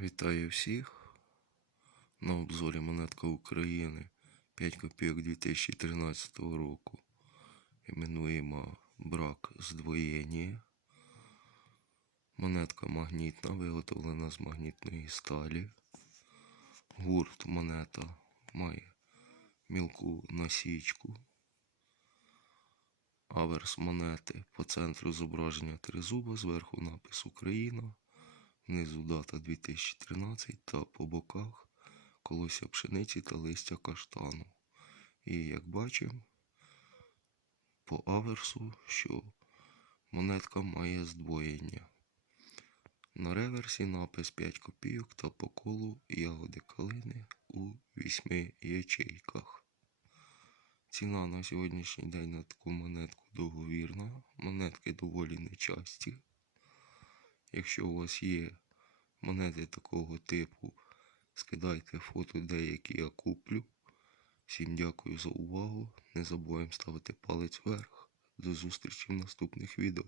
Вітаю всіх. На обзорі монетка України 5 копійок 2013 року. Іменуємо брак здвоєння. Монетка магнітна, виготовлена з магнітної сталі. Гурт монета має мілку насічку. Аверс монети по центру зображення тризуба, зверху напис Україна. Внизу дата 2013 та по боках колося пшениці та листя каштану. І як бачимо, по аверсу, що монетка має здвоєння. На реверсі напис 5 копійок та по колу ягоди калини у 8 ячейках. Ціна на сьогоднішній день на таку монетку договірна. Монетки доволі нечасті. Якщо у вас є монети такого типу, скидайте фото деякі я куплю. Всім дякую за увагу. Не забуваємо ставити палець вверх. До зустрічі в наступних відео.